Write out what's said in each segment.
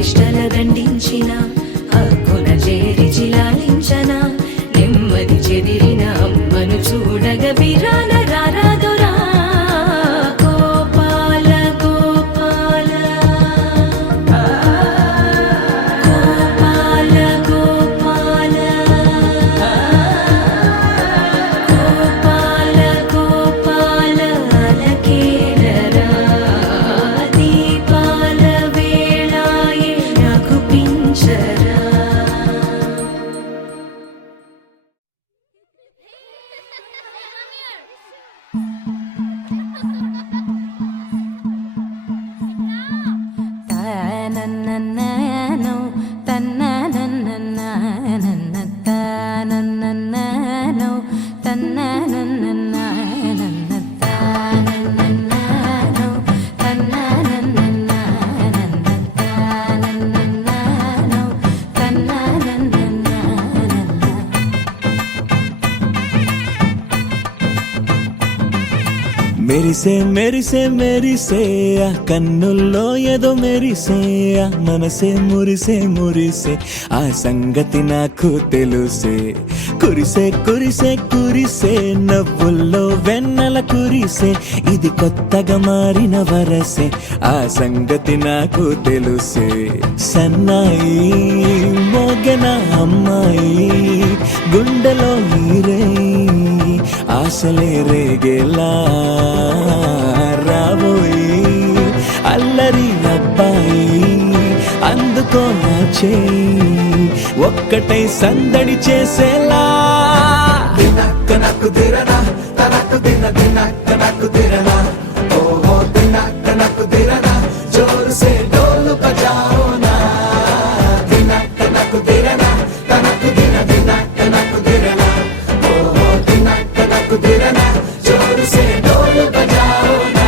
చేష్టల దండించిన హక్కున చేరి చిలాలించన నెమ్మది చెదిరిన అమ్మను చూడగ విరాన రారాదురా గోపాల గోపాల గోపాల గోపాల గోపాల గోపాల అలకేలరా దీపాల వేళాయే రఘుపించరా. మెరిసే మెరిసే మెరిసే ఆ కన్నుల్లో ఏదో మెరిసే ఆ మనసే మురిసే మురిసే ఆ సంగతి నాకు తెలుసే. కురిసే కురిసే కురిసే నవ్వుల్లో వెన్నెల కురిసే ఇది కొత్తగా మారిన వరసే ఆ సంగతి నాకు తెలుసే. సన్నాయి మోగన అమ్మాయి గుండెలో నీరే ఆశలే రేగేలా రాబోయి అల్లరి అబ్బాయి అందుకో నా చేయి ఒక్కటై సందడి చేసేలా. దినక్క నక్కు దిరనా తనకు దిన దినక్క నక్కు దిరనా ఓహో దినక్క నక్కు దిరనా జోరు సే డోలు బజాओ నా. దినక్క నక్కు దిరనా తనకు దిన దినక్క నక్కు దిరనా ఓహో దినక్క నక్కు దిరనా జోరు సే డోలు బజాओ నా.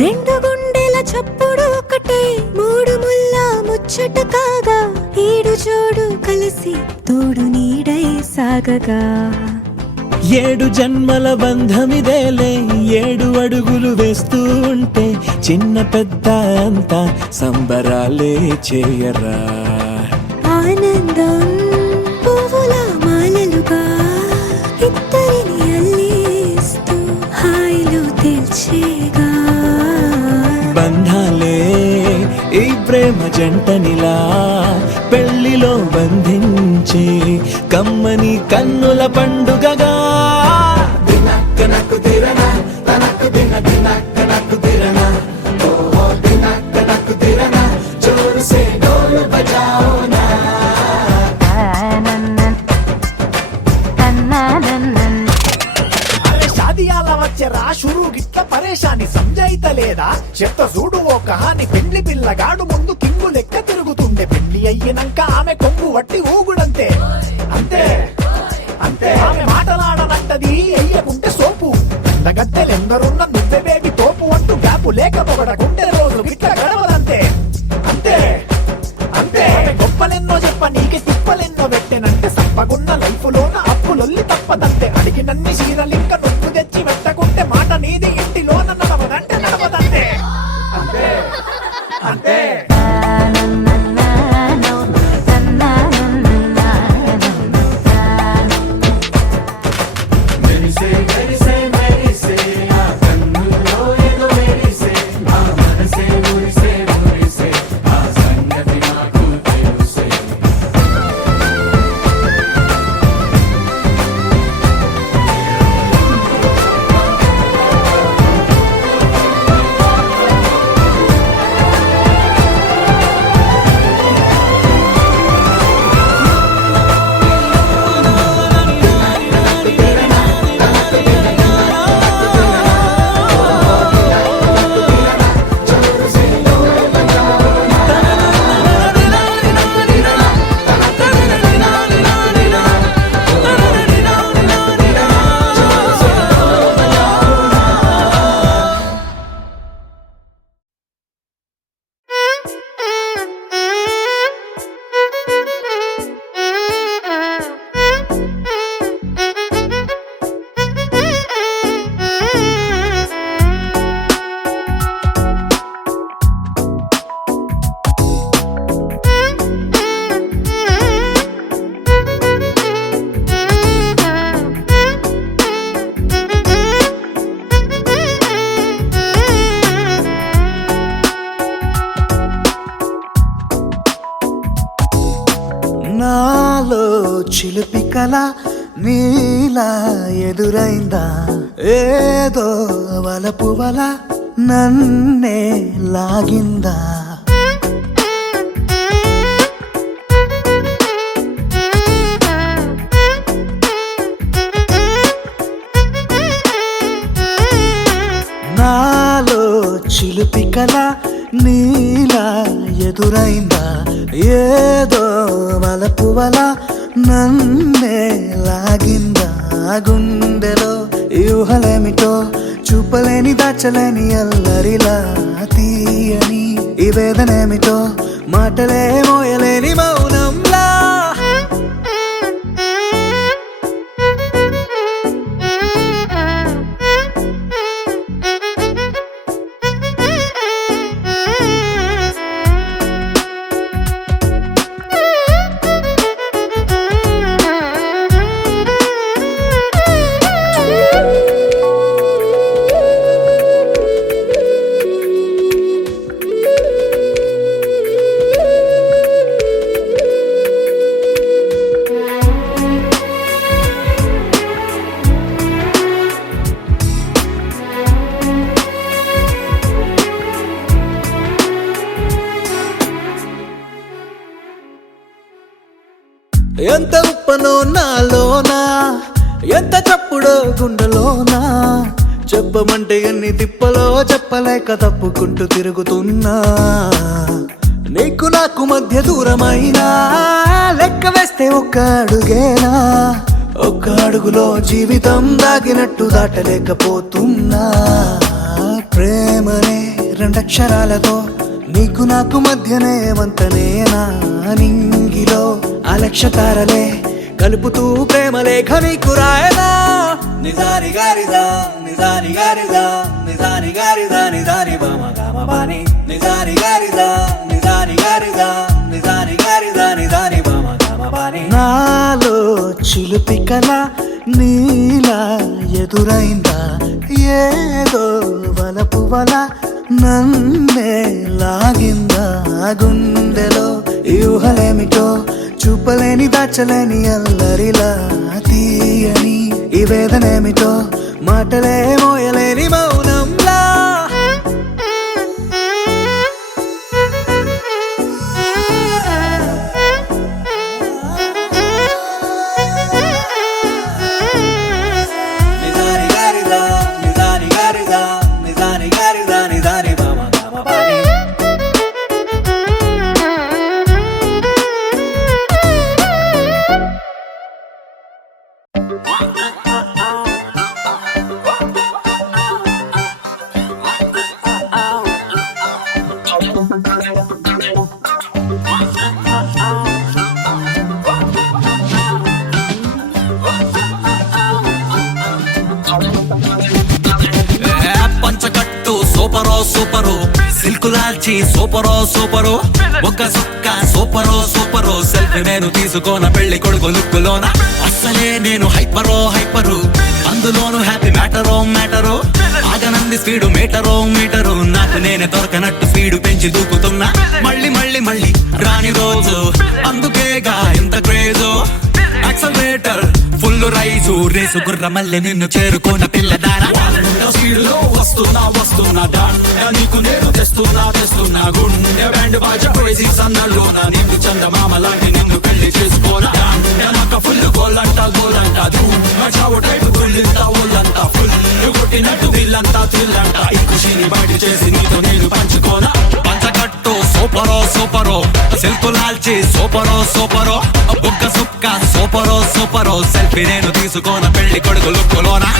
రెండు గుండెల చప్పుడు ఒకటే మూడు ముల్ల ముచ్చట కాగా ఏడు జోడు కలిసి తోడు నీడై సాగగా. ఏడు జన్మల బంధమిదేలే ఏడు అడుగులు వేస్తూ ఉంటే చిన్న పెద్ద అంతా సంబరాలే చేయరా. ఆనందం పువ్వుల మాలలుగా ఇద్దరిని అల్లేస్తూ హాయిలో తెల్చేగా. బంధాలే ఈ ప్రేమ జంటనిలా పెళ్లిలో బంధించి కమ్మని కన్నుల పండుగగా. దినక్క నక్కు దిరనా తనకు దిన దినక్క నక్కు దిరనా ఓహో దినక్క నక్కు దిరనా జోరు సే డోలు బజాओ నా. అరే షాదియాల వచ్చెరా షురూ గిట్ల పరేషాని సంజాయితలేదా చెత్త చూడు ఓ కహాని. పెండ్లి పిల్లగాడు ముందు కింగు లెక్క తిరుగుతుండే పెళ్లి అయ్యినంక ఆమె కొంగు వట్టి ఊగుడంతే అంతే అంతే. ఆమె మాటలాడనంటది అయ్యకుంటే సోపు గద్దెలెందరున్న నువ్వే బేబీ తోపు అంటూ గ్యాపు లేక పొగడకుంటే రోజు గిట్ల గడవదంతే అంతే అంతే. గొప్పలెన్నో చెప్ప నీకే తిప్పలెన్నో పెట్టెనంటే సప్పగున్న లైఫ్ లోన అప్పులొల్లి తప్పదంతే. అడిగినన్ని చీరలింక నొప్పు తెచ్చి పెట్టకుంటే మాట నీది ఇంటిలోన నడవదంటే నడవదంతే అంతే అంతే. కల నీలా ఎదురైందా ఏదో వలపు వల నన్నే లాగిందా నాలో చిలుపి కల నీలా ఎదురైందా ఏదో వలపు వల నన్నే లాగిందా గుండెలో యూహలేమిటో చూపలేని దాచలేని అల్లరిలా తీయని ఈ వేదనేమిటో మాటలే మోయలేని మౌనంలా ఎంత ఉప్పనో నాలోనా ఎంత చప్పుడో గుండెలోనా చెప్పమంటే ఎన్ని తిప్పలో చెప్పలేక తప్పుకుంటూ తిరుగుతున్నా నీకు నాకు మధ్య దూరమైనా లెక్క వేస్తే ఒక్క అడుగేనా ఒక్క అడుగులో జీవితం దాగినట్టు దాటలేకపోతున్నా ప్రేమనే రెండక్షరాలతో నీకు నాకు మధ్యనే వంతనేనా నింగిలో అలక్షతారలే కలుపుతూ ప్రేమలేఖ నీకు రాయనా నిజాని గారిదా నిజాని గారిదా నిజాని గారిదా నిజాని బామగామబాని నిజాని గారిదా నిజాని గారిదా నిజాని గారిదా నిజాని బామగామబాని నాలో చిలుపి కల నీలా ఎదురైందా ఏదో వలపు వల నన్నే లాగిందా గుండెలో యూహలేమిటో చూపలేని దాచలేని అల్లరిలా తీయని ఈ వేదనేమిటో మాటలే మోయలేని మౌనంలా నిజాని గారిదా నిజాని గారిదా నిజాని గారిదా నిజాని బామగామబాని పంచకట్టు సూపరో సూపరు సిల్కులాల్చి సూపరో సూపరు ఒక్క సుక్క సూపరో సూపరు సెల్ఫీ నేను తీసుకోన పెళ్లి కొడుకు లుక్కులోన అస్సలే నేను హైపరో హైపరు అందులోను హ్యాపీ మ్యాటరో మ్యాటరు ఆగనంది స్పీడు మీటరో మీటరు నాకు నేనే దొరకనట్టు స్పీడు పెంచి దూకుతున్నా మళ్ళీ మళ్ళీ మళ్ళీ రాని రోజు అందుకేగా ఇంత craze accelerator full rise race గుర్ర మళ్ళీ నిన్ను చేరుకున్న పిల్లదారా స్పీడ్లో వస్తున్నా వస్తున్నా దండ నీకు నేను తెస్తున్నా తెస్తున్నా గుండె బ్యాండ్ బాజా క్రేజీ సన్నల్లోన నిన్ను చందమామలాంటి నిన్ను పెళ్లి చేసుకోనా నాకు ఫుల్ గోలంట గోలంట ధూమచావు టైపు గుళ్ళంతా ఒళ్ళంతా ఫుల్ కొట్టినట్టు దిల్లంతా థ్రిల్లంట ఈ ఖుషిని బయట చేసి నీతో నేను పంచుకోనా పంచకట్టు సూపరో సూపరో సిల్కులాల్చి సూపరో సూపరో ఒక్క సుక్క సూపరో సూపరో సెల్ఫీ నేను తీసుకోన పెళ్లి కొడుకు లుక్కులోనా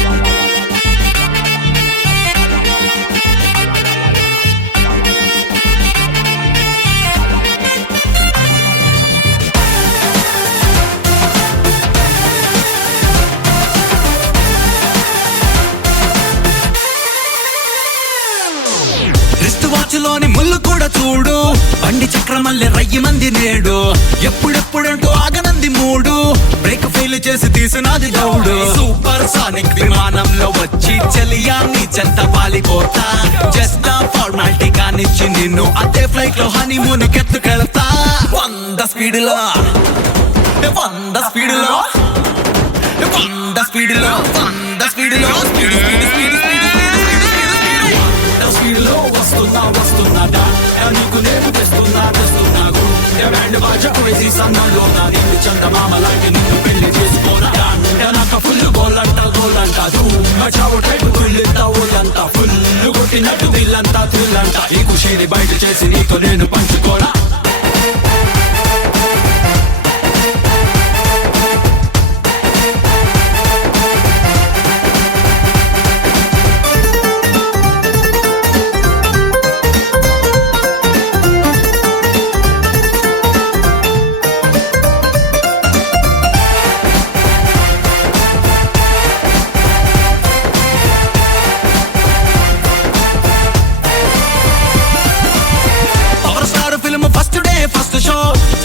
వాచ్లోని ముళ్ళు కూడా చూడు బండి చక్రమల్లె రయ్యి మంది నేడు ఎప్పుడెప్పుడంటూ ఆగనంది మూడు బ్రేక్ ఫెయిల్ చేసి తీసినది దౌడు సూపర్ సానిక్ విమానంలో వచ్చి చలియాన్ని చెంత పాలిపోతా జస్ట్ ఫార్మాలిటీ కానిచ్చి నిన్ను అదే ఫ్లైట్ లో హనీమూన్ కెత్తుకెళ్తా 100 స్పీడ్ లో స్పీడ్ లో 100 స్పీడ్ లో speed speed speed speed speed లో వస్తున్నా నీకు నేను తెస్తున్నా బ్యాండ్ బాజా క్రేజీ సన్నంలో నా నిన్ను చందమామ లాంటి నిన్ను పెళ్లి చేసుకోనా నాకు ఫుల్ గోలంట చావు టైపు తుల్లింత ఊళ్ళంతా ఫుల్ కొట్టినట్టు దిల్లంతా థ్రిల్లంట ఈ ఖుషీని బయట చేసి నీకు నేను పంచుకోనా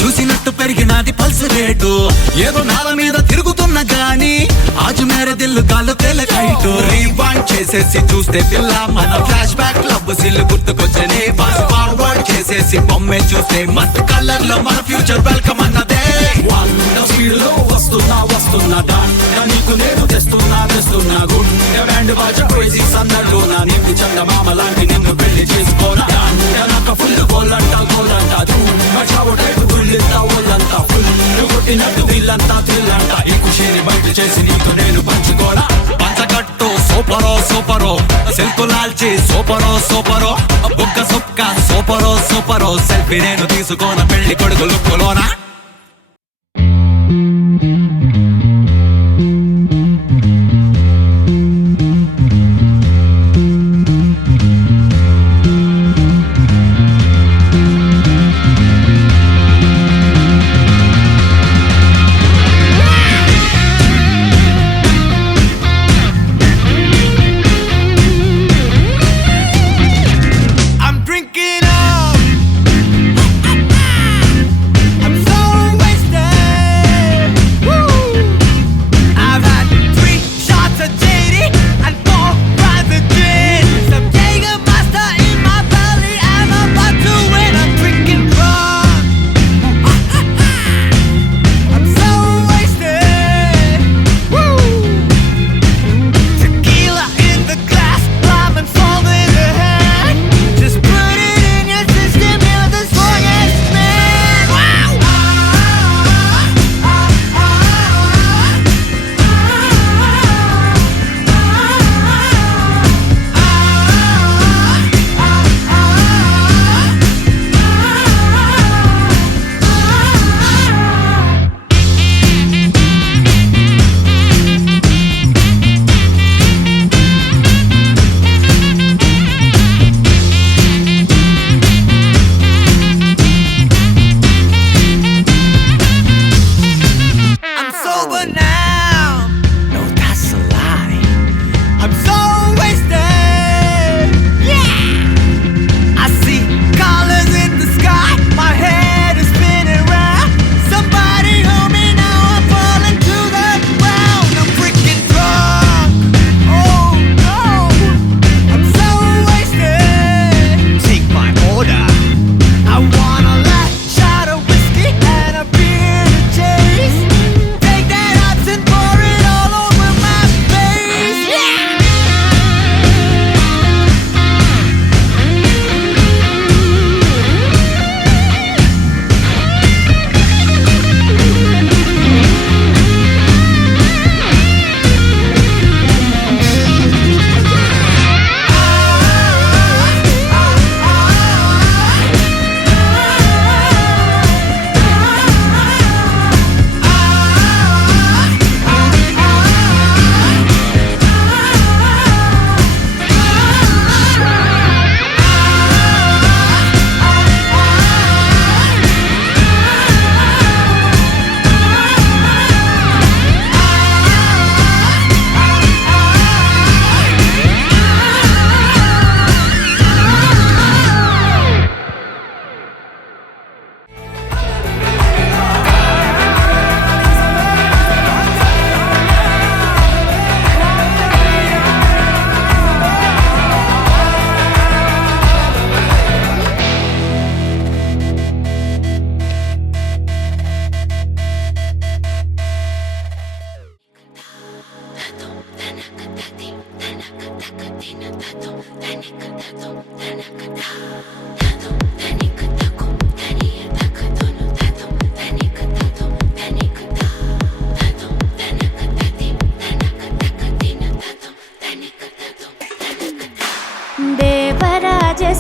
చూసినట్టు పెరిగినది పల్స్ రేటు ఏదో నాల మీద తిరుగుతున్న గాని ఆజు మేరే దిల్లు గాల్లో తేలకైటు రీవాండ్ చేసేసి చూస్తే పిల్ల మన ఫ్లాష్ బ్యాక్ లవ్ సిల్లు గుర్తుకొచ్చనే ఫాస్ట్ ఫార్వర్డ్ చేసేసి బొమ్మే చూస్తే మస్త్ కలర్ లో మన ఫ్యూచర్ వెల్కమ్ అన్నదే 100 స్పీడ్ లో వస్తున్నా నీకు నేను తెస్తున్నా గుండె బ్యాండ్ బాజా క్రేజీ సన్నల్లో నా నిన్ను చందమామ లాంటి నిన్ను పెళ్లి చేసుకోనా నాకు ఫుల్ గోలంట చావు టైపు తుల్లింత ఊళ్ళంతా ఫుల్ కొట్టినట్టు దిల్లంతా థ్రిల్లంట ఈ ఖుషీని బయట చేసి నీకు నేను పంచుకోనా పంచకట్టు సూపరో సెల్ఫ్ లాల్చి సూపరో బుగ్గ సుక్క సూపరో సెల్ఫీ నేను తీసుకోన పెళ్లి కొడుకు లుక్కులోనా I'm so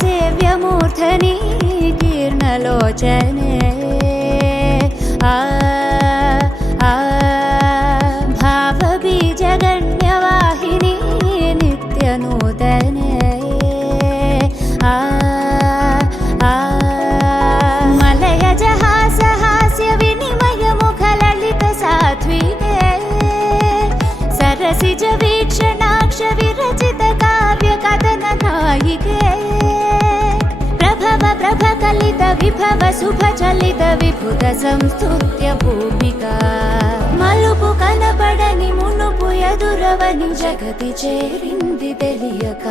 देवराजसेव्यमूर्धनि कीर्णलोचने भावबीजगण्यवाहिनी नित्यनूतने मलयजहासहास्यविनिमयमुखललितसात्विके सरसिजवीक्षणाक्ष विरचित काव्यकथननायिके प्रभव प्रभकलित विभव शुभचलित विभुत संस्तुत्य भूमिका మలుపు కనపడని మునుపు ఎదురవని జగతి చేరింది తెలియక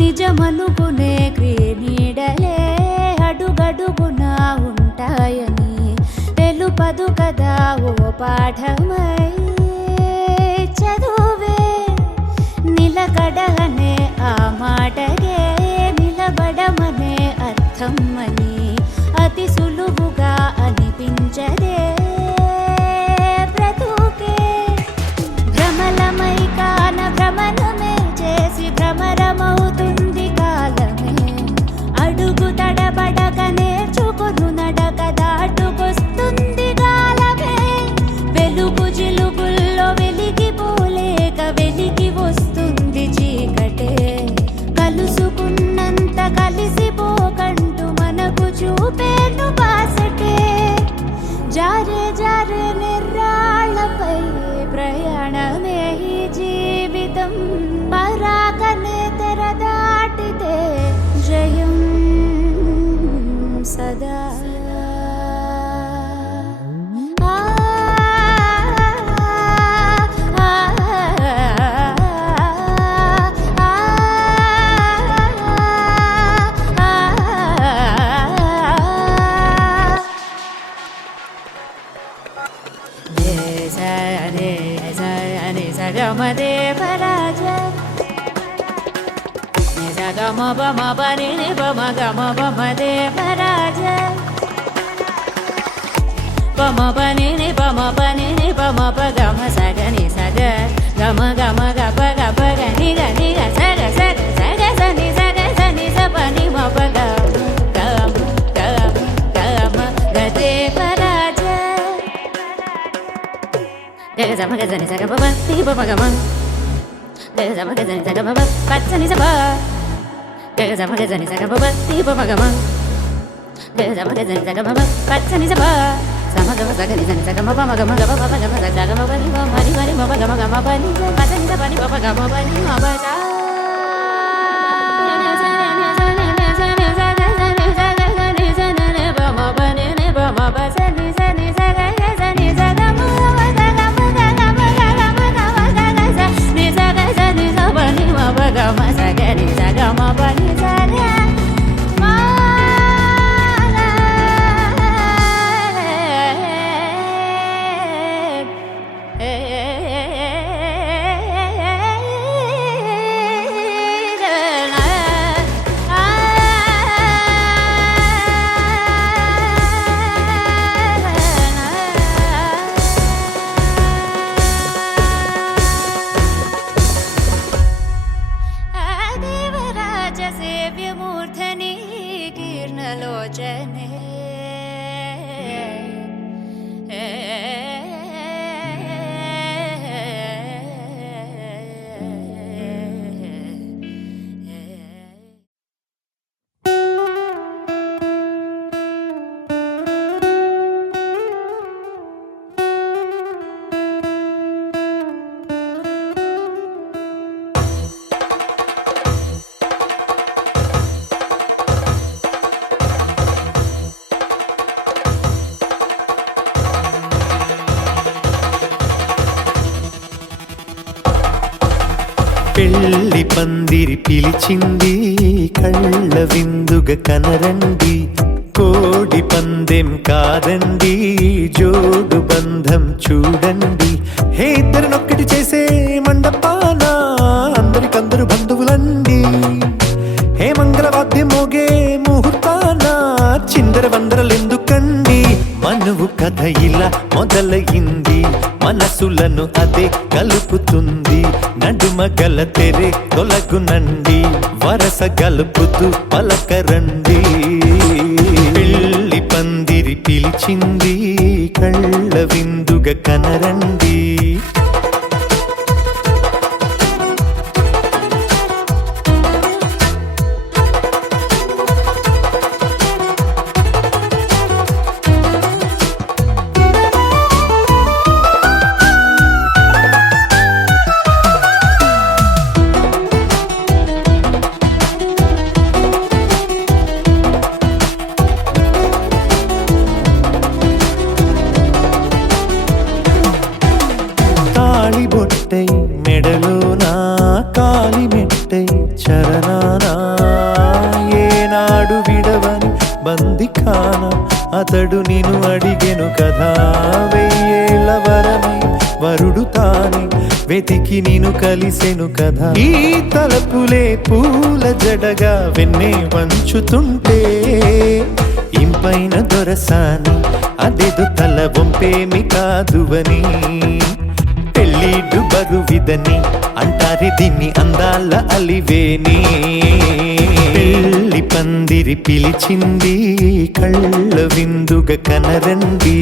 నిజమనుకునే క్రీనీడలే అడుగడుగునా ఉంటాయని తెలుపదు కదా ఓ పాఠమై చదువే నిలకడనే ఆ మాటగే నిలబడమనే అర్థం అని అతి సులువుగా అనిపించదే బ్రతుకే భ్రమలమై కాన భ్రమణమే చేసి భ్రమరమవుతుంది కాలమే అడుగు తడబడక నేర్చుకొను నడక దాటుకొస్తుంది కాలమే వెలుగు జిలుగుల్లో వెలిగిపోలేక వెలిగి వస్తుంది చీకటే కలుసుకున్నంత కలిసిపోకంటూ మనకు చూపేను బాసటే జారే జారే నిర్రాళ్ళపై ప్రయాణమే ఈ జీవితం పరాకనే తెర దాటితే జయం సదా దేవరాజ గమ బమ బని బమ గమ బమ దేవరాజ బమ బని బమ బని బమ ప గమ సగని సగ గమ గమ గప గప గని గని గ సగ సగ సగ సని సగ సని సపని మ ప గమ గమ గమ గమ గ దేవరాజ గగ జమ గ జని సగ బమ తి బమ గమ గగ జమ గ జని సగ బమ పచ్చని సబ గగ జమ గ జని సగ బమ తి బమ గమ గగ జమ గ జని సగ బమ పచ్చని సబ సమ గమ సగ ని జని సగ బమ గమ గమ బమ గమ సగ గమ బని బమ మరి మరి బమ గమ గమ బని పచ్చని సబ ని బమ గమ బని మ బ సా గమ సగని సగమ బని సగ మా సేవ్యమూర్ధని కీర్ణలోచనే పెళ్లి పందిరి పిలిచింది కళ్ళ విందుగా కనరండి, కోడి పందెం కాదండి జోడు బంధం చూడండి. హే ఇద్దరినొక్కటి చేసే మండపాన అందరికందరు బంధువులండి, హే మంగళవాద్యం మోగే ముహూర్తాన చిందర వందరలెందుకండి. మనువు కథ ఇలా మొదలయింది, మనసులను అదే కలుపుతుంది, నడుమ గల తెరే తొలగునండి, వరస గలుపుతూ పలకరండి. పెళ్లి పందిరి పిలిచింది కళ్ళ విందుగా కనరండి. బొట్టై మెడలోనా కాలి మెట్టై చరణానా, ఏనాడు విడవని బందిఖాన అతడు నిన్ను అడిగెను కదా, వెయ్యేళ్ళ వరమై వరుడు తానే వెతికి నిన్ను కలిసెను కదా. ఈ తలపులే పూల జడగా వెన్నే వంచుతుంటే ఇంపైన దొరసాని అదేదో తల వంపేమి కాదువని, పెళ్ళిడు బరువిదని అంటారే దీన్ని అందాల అలివేని. పెళ్లి పందిరి పిలిచింది కళ్ళ విందుగా కనరండి.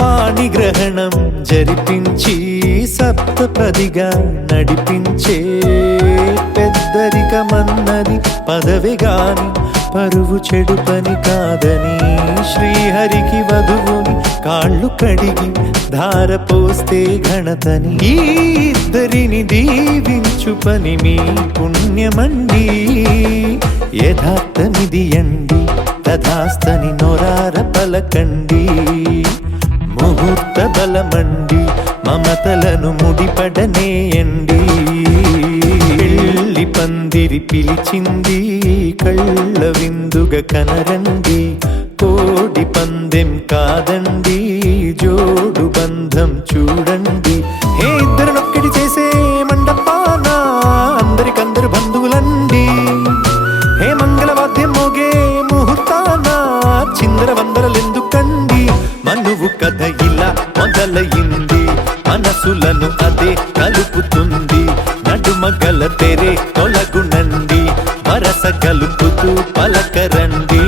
పాణిగ్రహణం జరిపించి సప్తపదిగా నడిపించే పెద్దరికమన్నది పదవి గాని పరువు చెడు పని కాదని, శ్రీహరికి వధువుని కాళ్ళు కడిగి ధార పోస్తే ఘనతని, ఈ ఇద్దరిని దీవించు పని మీ పుణ్యమండి. యథార్థమిది అండి తథాస్తని నొరార పలకండి, ముహూర్త బలమండి మమతలను ముడిపడనేయండి. పెళ్లి పందిరి పిలిచింది కళ్ళ విందుగా కనరండి, కోడి పందెం కాదండి జోడు బంధం చూడండి. హే ఇద్దరినొక్కటి చేసే మండపాన అందరికందరు బంధువులండి, హే మంగళవాద్యం మోగే ముహూర్తాన చిందర వందరలెందుకండి. మనువు కథ ఇలా మొదలయింది, మనసులను అదే కలుపుతుంది, నడుమ గల తెరే తొలగునండి, వరస కలుపుతూ పలకరండి.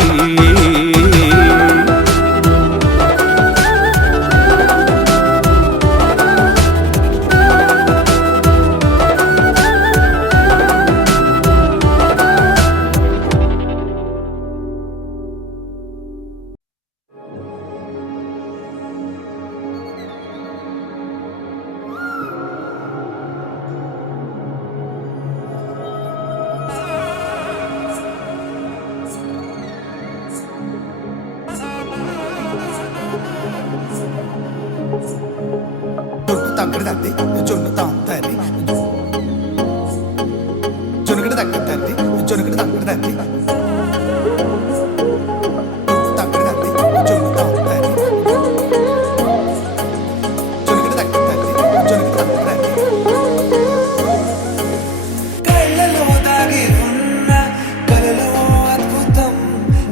తగ్గడదండి జొన్ను తాగుతాది జొనుగడ తగ్గదండి జొనుగడ తగ్గదండి తగ్గడదండి జొన్ను తాగుతాది జొనుగడ తగ్గదండి జొనుగడ తగ్గదండి. కళ్ళలో దాగి ఉన్న కలలో అద్భుతం,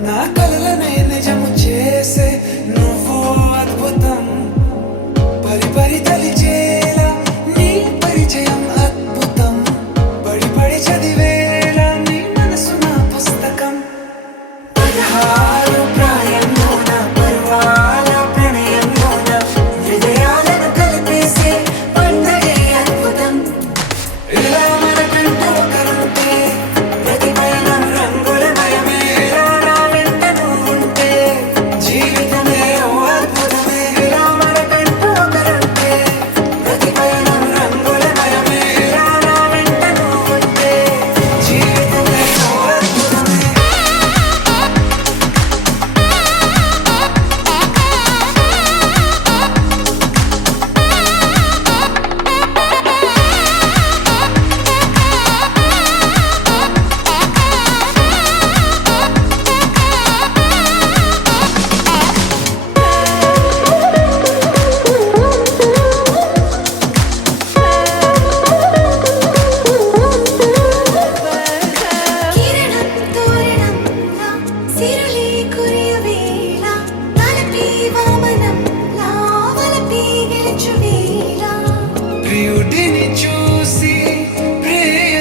నా కలలనే నిజము చేసే నువ్వు అద్భుతం, పరి పరి తలిచే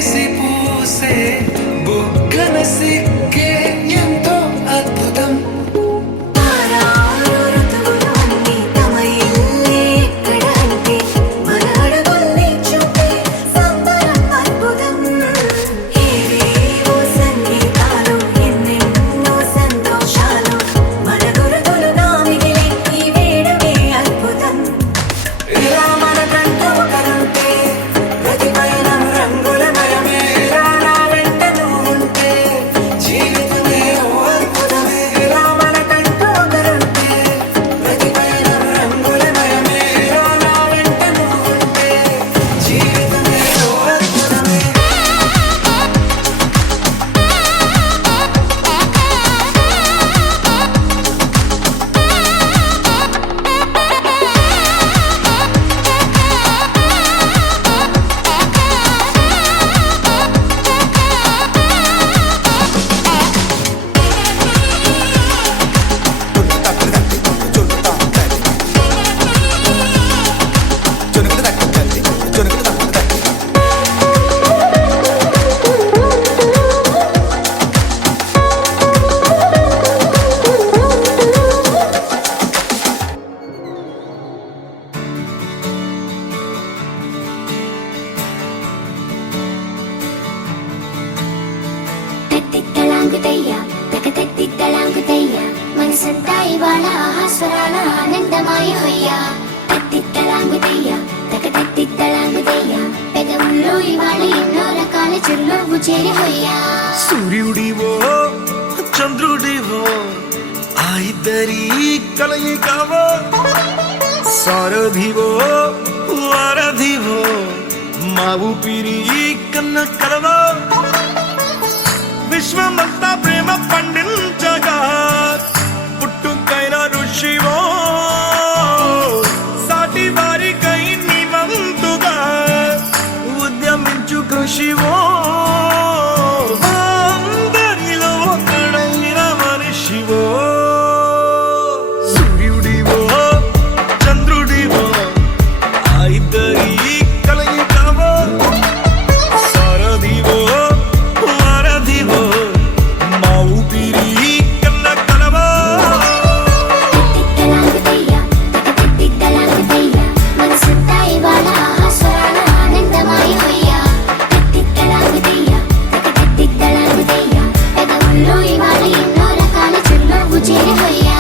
విరిసి పూసే బుగ్గన సిక్కే ఎంతో అద్భుతం మనసంతా ఇవాళ ఆహాస్వరాల ఆనందమాయ హొయ్యా తత్తిత్తలాంగుతయ్యా తకతత్తిత్తలాంగుతయ్యా పెదవుల్లో ఇవాళ ఎన్నో రకాల చిరునవ్వు చేరి హొయ్యా సూర్యుడివో చంద్రుడివో ఆ ఇద్దరి కలయికవో సారథివో వారధివో మా ఊపిరి కన్న కలవో విశ్వమంతా ప్రేమ పండించగా పుట్టుకైన ఋషివో సాటి వారికై నివంతుగా ఉద్యమించు కృషివో అందరిలో ఒకడైన మనిషివో సూర్యుడివో చంద్రుడివో ఆ ఇద్దరి కలయికవో సారథివో వారధివో మా ఊపిరి కన్న కలవో తత్తిత్తలాంగుతయ్యా తకతత్తిత్తలాంగుతయ్యా మనసంతా ఇవాళ ఆహాస్వరాల ఆనందమాయ హొయ్యా తత్తిత్తలాంగుతయ్యా తకతత్తిత్తలాంగుతయ్యా పెదవుల్లో ఇవాళ ఎన్నో రకాల చిరునవ్వు చేరి హొయ్యా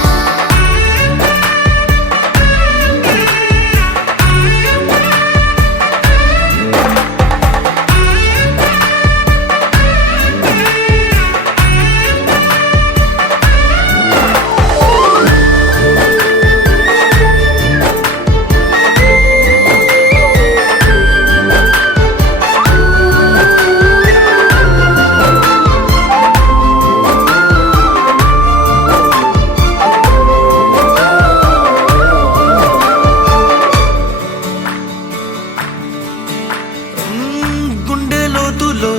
గుండె లోతులో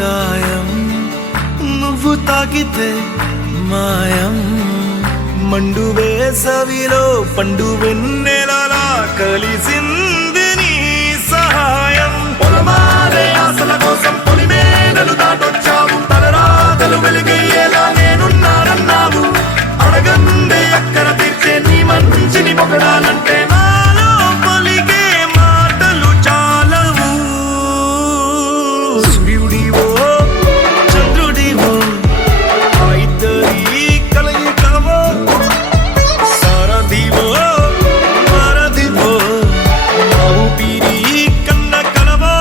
గాయం నువ్వు తాకితే మాయం మండు వేసవిలో పండు వెన్నెలలా కలిసింది నీ సహాయం పొలమారే ఆశల కోసం పొలిమేనలు దాటొచ్చావు తలరాతలు వెలుగయ్యేలా నేనున్నానన్నావు అడగందే అక్కర తీర్చే నీ మంచిని పొగడాలంటే నాలో పలికే మాటలు చాలవు సూర్యుడివో చంద్రుడివో ఆ ఇద్దరి కలయికవో సారథివో వారధివో మా ఊపిరి కన్న కలవో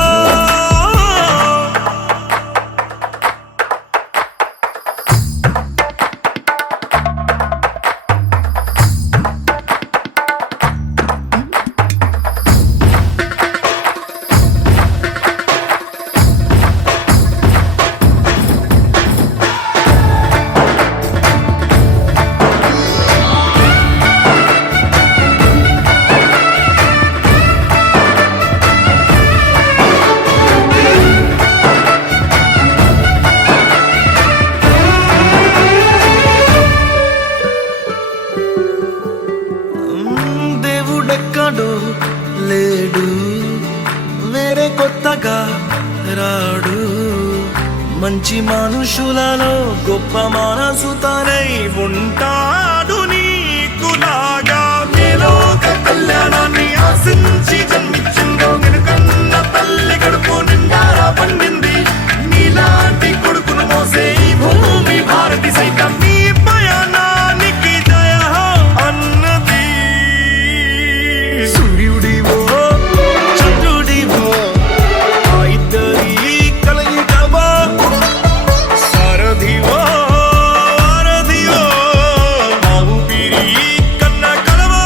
మంచి మనుషులలో గొప్ప మనసు తనై ఉంటాడు నీకులాగా మేలోక కళ్యాణాన్ని ఆశించి జన్మించిందో వెనుకన్న తల్లి కడుపు నిండారా పండింది నీలాంటి కొడుకును మోసే ఈ భూమి భారతి సైతం నీ పయనానికి జయ అన్నది సూర్యుడివో చంద్రుడివో ఆ ఇద్దరి కలయికవా సారథివో వారధివో మా ఊపిరి కన్న కలవా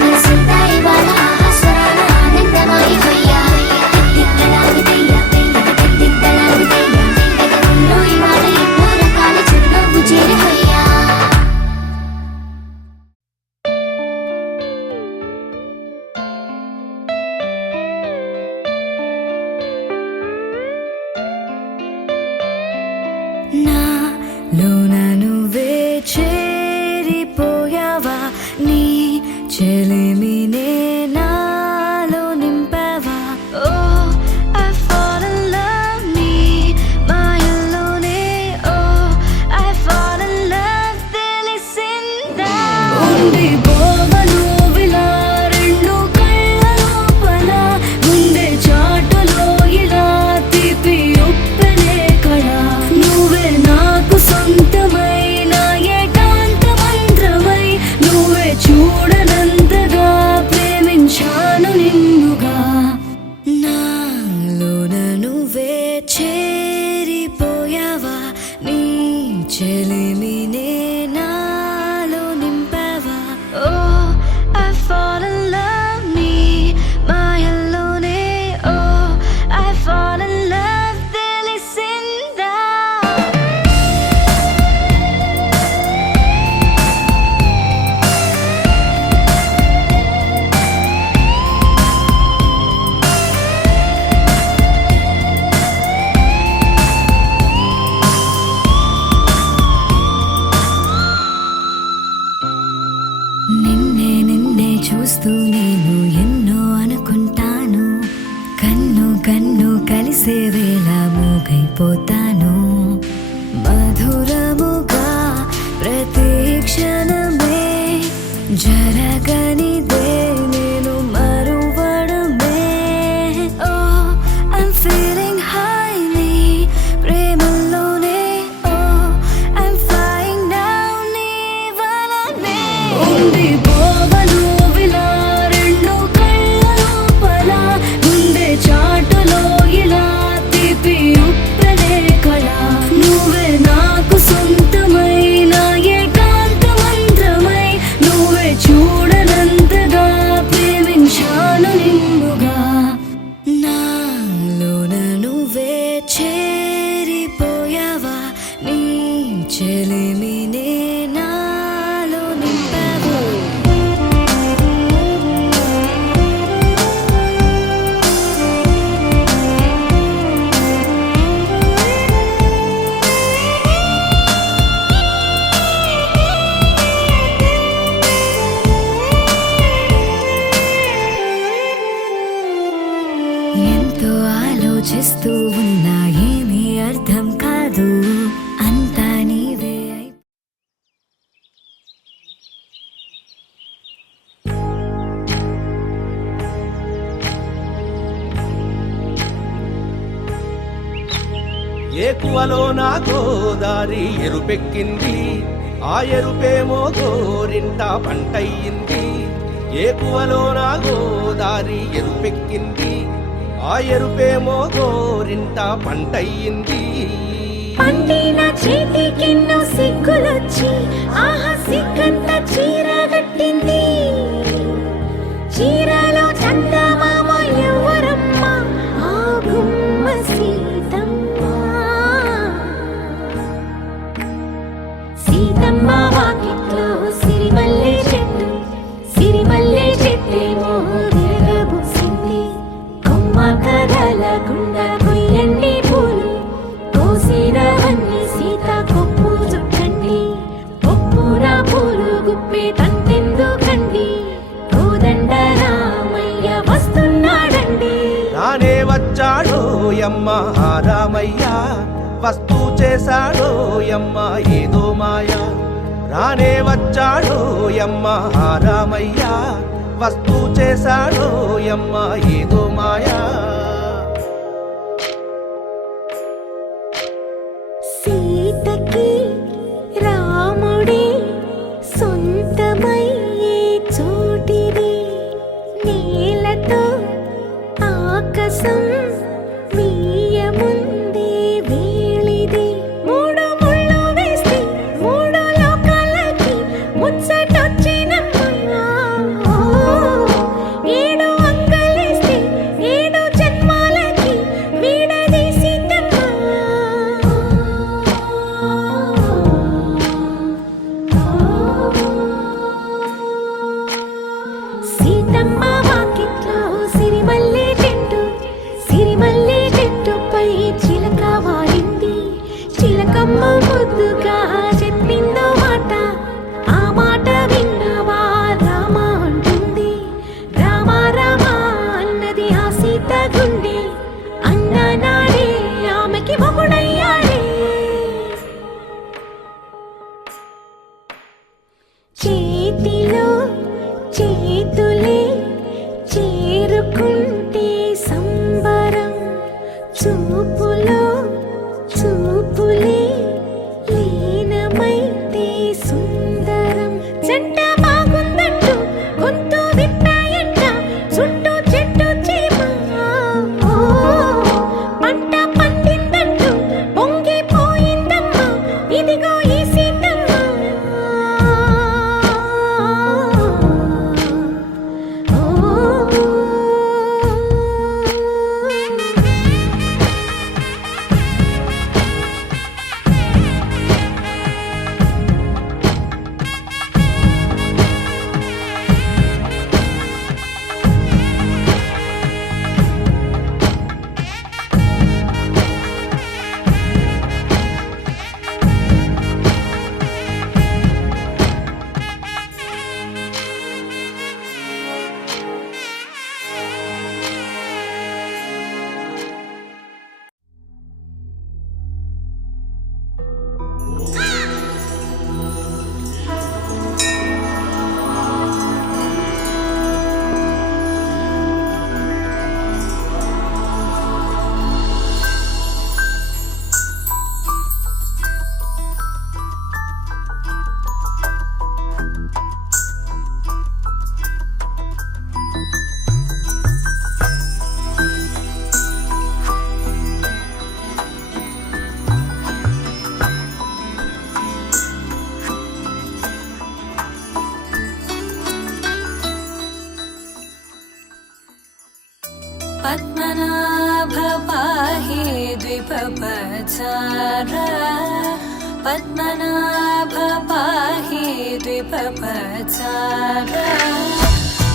మనసుంటా ఇవాళ స్వరాల ఆనందమాయిపోయా పెదవుల్లో ఇవాళ ఎన్నో రకాల చిరునవ్వు చేరిపోయా నాలోన నువ్వే చేరిపోయావా నీ చెలిమినే నాలో నింపావా ఓ I fall in love నీ మాయల్లోనే ఓ I fall in love తెలిసిందా ఉంది పోవను విలా రెండు కళ్ళ లోపల ముందే చాటులో ఇలా తీపి ఉప్పెనే కళ నువ్వే నాకు సొంతమైన ఏకాంత మంత్రమై నువ్వే చూడనంతగా ప్రేమించాను నిన్నుగా నాలోన నువ్వే చేరిపోయావా నీ చెలిమినే నాలో నింపావా ఓ I fall in love నీ మాయల్లోనే ఓ I fall in love తెలిసిందా నిన్నే నిన్నే చూస్తూ నేను ఎన్నో అనుకుంటాను కన్ను కన్ను కలిసే వేళ మూగైపోతాను మధురముగా ప్రతి క్షణమే జరగనిదే నేను మరువడమే ఓ I'm feeling high నీ ప్రేమలోనే ఓ I'm flying down నీ వలనే ఉంది పోవను విలా రెండు కళ్ళ లోపల ముందే చాటులో ఇలా తీపి ఉప్పెనే కళ నువ్వే నాకు సొంతమైన ఏకాంత మంత్రమై నువ్వే చూడనంతగా ప్రేమించాను నిన్నుగా నాలోన నువ్వే చేరిపోయావా నీ చెలిమినే నాలో నింపావా ఎంతో ఆలోచిస్తూ ఉన్నా ఏమీ అర్థం కాదు అంతా నీవే ఏకువలో నా గోదారి ఎరుపెక్కింది ఆ ఎరుపేమో గోరింట పంటయ్యింది ఏకువలో నా గోదారి ఎరుపెక్కింది ఆ ఎరుపేమో గోరింట పంటయ్యింది పండిన చేతికెన్నో సిగ్గులొచ్చి ఆహా సిగ్గంత చీర కట్టింది చీరలో చందమామ ఎవరమ్మ ఆ గుమ్మ సీతమ్మ సీతమ్మ వాకిట్లో సిరిమల్లె చెట్టేమో తిరగబూసింది కొమ్మ కదలకుండా కొయ్యండి పూలు కోసిరవన్నీ సీత కొప్పు చుట్టండి ఒప్పున పూలు గుప్పే తంతెందుకండి కోదండ రామయ్య యమ్మ ఆ రామయ్య వస్తూ చేశాడో యమ్మ ఏదో మాయ రానే వచ్చాడో యమ్మ ఆ రామయ్య వస్తూ చేశాడో యమ్మ ఏదో మాయా సీతకి రాముడే సొంతమయ్యే చోటిది నేలతో ఆకాశం వీయముందే వేళిది మూడు ముళ్ళు వేస్తే మూడు లోకాలకి ముచ్చటొచ్చినమ్మా ఏడు అంగలేస్తే ఏడు జన్మాలకి వీడదీసిద్దమ్మా సీతమ్మ వాకిట్లో సిరిమల్లె చెట్టుపై చిలక వాలింది చిలకమ్మ ముద్దుగా చెప్పిందో మాట ఆ మాట విన్నవా రామ అంటుంది రామ రామ అన్నది ఆ సీత గుండె అన్న నాడే ఆమెకి మొగుడయ్యాడే చేతిలో చేతులే చేరుకుంటే సంబరం చూపులో చూపులే లీనమైతే సుందరం జంట బాగుందంటూ గొంతు విప్పాయంట చుట్టూ చెట్టు చీమ పంట పండిందంటూ పొంగిపోయిందమ్మా ఇదిగో ఈ సీతమ్మ पद्मनाभ पाहि द्विपपचार पद्मनाभ पाहि द्विपपचार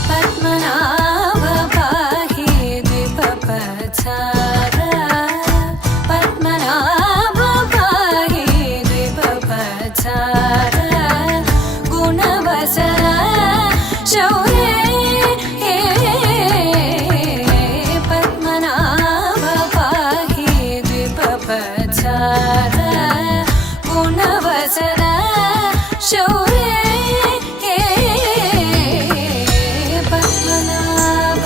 पद्मनाभ पाहि द्विपपचार पद्मनाभ पाहि द्विपपचार गुणवसर शौर्ये गुणवसर शौर्ये पद्मनाभ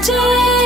రాజే